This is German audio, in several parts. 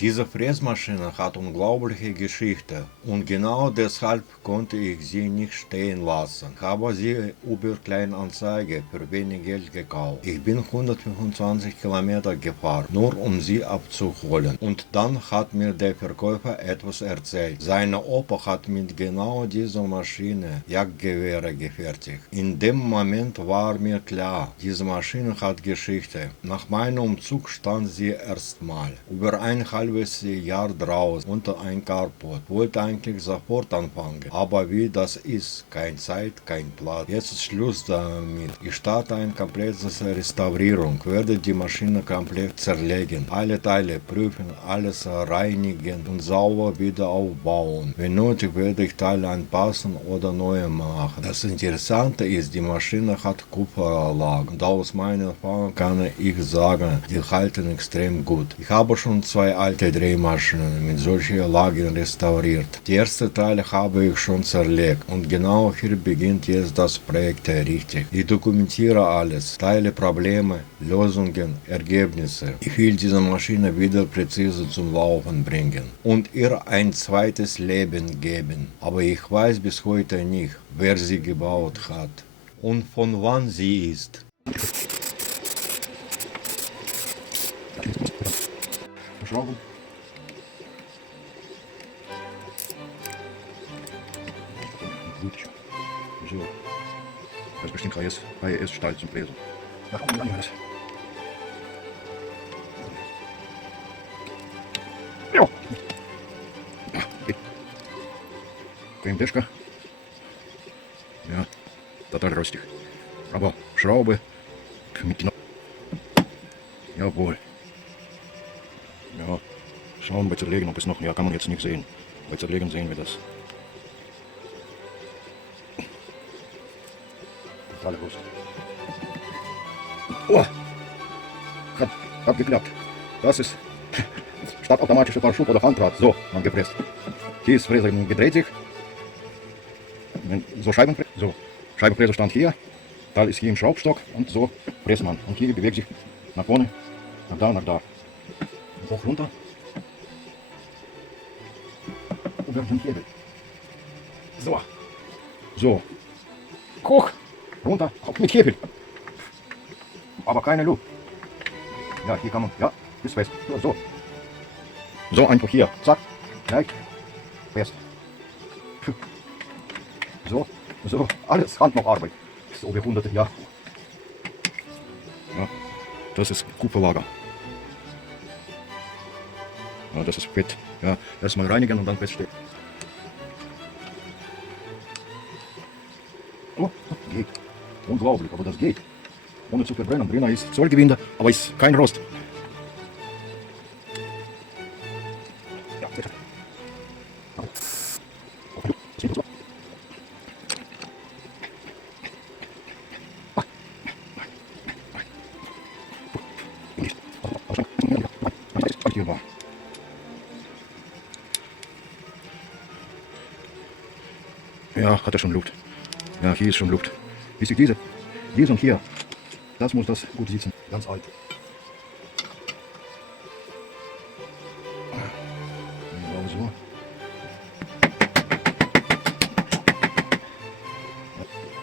Diese Fräsmaschine hat unglaubliche Geschichte und genau deshalb konnte ich sie nicht stehen lassen. Ich habe sie über Kleinanzeige für wenig Geld gekauft. Ich bin 125 Kilometer gefahren, nur um sie abzuholen. Und dann hat mir der Verkäufer etwas erzählt. Seine Opa hat mit genau dieser Maschine Jagdgewehre gefertigt. In dem Moment war mir klar, diese Maschine hat Geschichte. Nach meinem Umzug stand sie erstmal über ein halbes Jahr draußen unter ein Carport. Wollte eigentlich sofort anfangen, aber wie das ist, keine Zeit, kein Platz. Jetzt ist Schluss damit. Ich starte eine komplette Restaurierung, werde die Maschine komplett zerlegen, alle Teile prüfen, alles reinigen und sauber wieder aufbauen. Wenn nötig, werde ich Teile anpassen oder neue machen. Das Interessante ist, die Maschine hat Kupferlagen und aus meiner Erfahrung kann ich sagen, die halten extrem gut. Ich habe schon 2 alte Drehmaschinen mit solchen Lagen restauriert. Die ersten Teile habe ich schon zerlegt und genau hier beginnt jetzt das Projekt richtig. Ich dokumentiere alles, Teile, Probleme, Lösungen, Ergebnisse. Ich will diese Maschine wieder präzise zum Laufen bringen und ihr ein zweites Leben geben. Aber ich weiß bis heute nicht, wer sie gebaut hat und von wann sie ist. Verschrauben. Gut. So. Das ist bestimmt HS Stahl zum Fräsen. Da kommt man alles. Ja. Okay. КМДшка. Ja, total rostig. Aber Schraube mit Knopf. Jawohl. Ja, schauen bei Zerlegen, ob es noch, ja, kann man jetzt nicht sehen. Bei Zerlegen sehen wir das. Totale Wurst. Oh! Hat geklappt. Das ist statt automatischer Verschub oder Handrad. So, man gepresst. Hier ist Fräser gedreht sich. So Scheibenfräser stand hier. Teil ist hier im Schraubstock und so presst man. Und hier bewegt sich nach vorne, nach da, nach da. Hoch runter. Über den Hebel. So. So. Hoch. Runter. Auch mit Hebel. Aber keine Luft. Ja, hier kann man. Ja, ist fest. So, so. So einfach hier. Zack. Gleich. Fest. So. So. Alles Hand noch Arbeit. So über hunderte Jahre. Ja. Das ist Kupferlager. Ja, das ist Fett. Ja, erstmal reinigen und dann feststellen. Oh, geht. Unglaublich, aber das geht. Ohne zu verbrennen. Drinnen ist Zollgewinde, aber ist kein Rost. Ja, bitte. Ja, hat er schon Luft. Ja, hier ist schon Luft. Wie sieht diese? Hier und hier. Das muss das gut sitzen. Ganz alt. Genau so.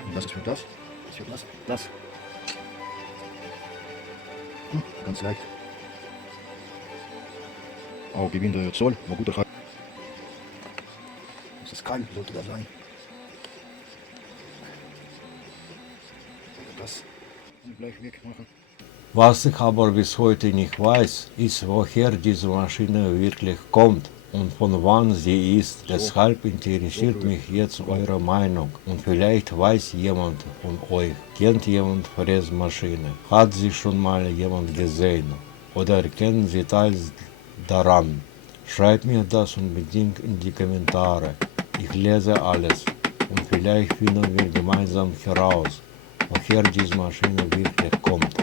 Und das ist für das. Das ist für das. Das. Ganz leicht. Auch Gewinde Zoll, aber guter Halt. Das ist kalt, sollte das sein. Das gleich wegmachen. Was ich aber bis heute nicht weiß, ist, woher diese Maschine wirklich kommt und von wann sie ist. Deshalb interessiert mich jetzt eure Meinung. Und vielleicht weiß jemand von euch, kennt jemand Fräsmaschine? Hat sie schon mal jemand gesehen? Oder kennen sie Details daran? Schreibt mir das unbedingt in die Kommentare. Ich lese alles und vielleicht finden wir gemeinsam heraus, woher diese Maschine wirklich kommt.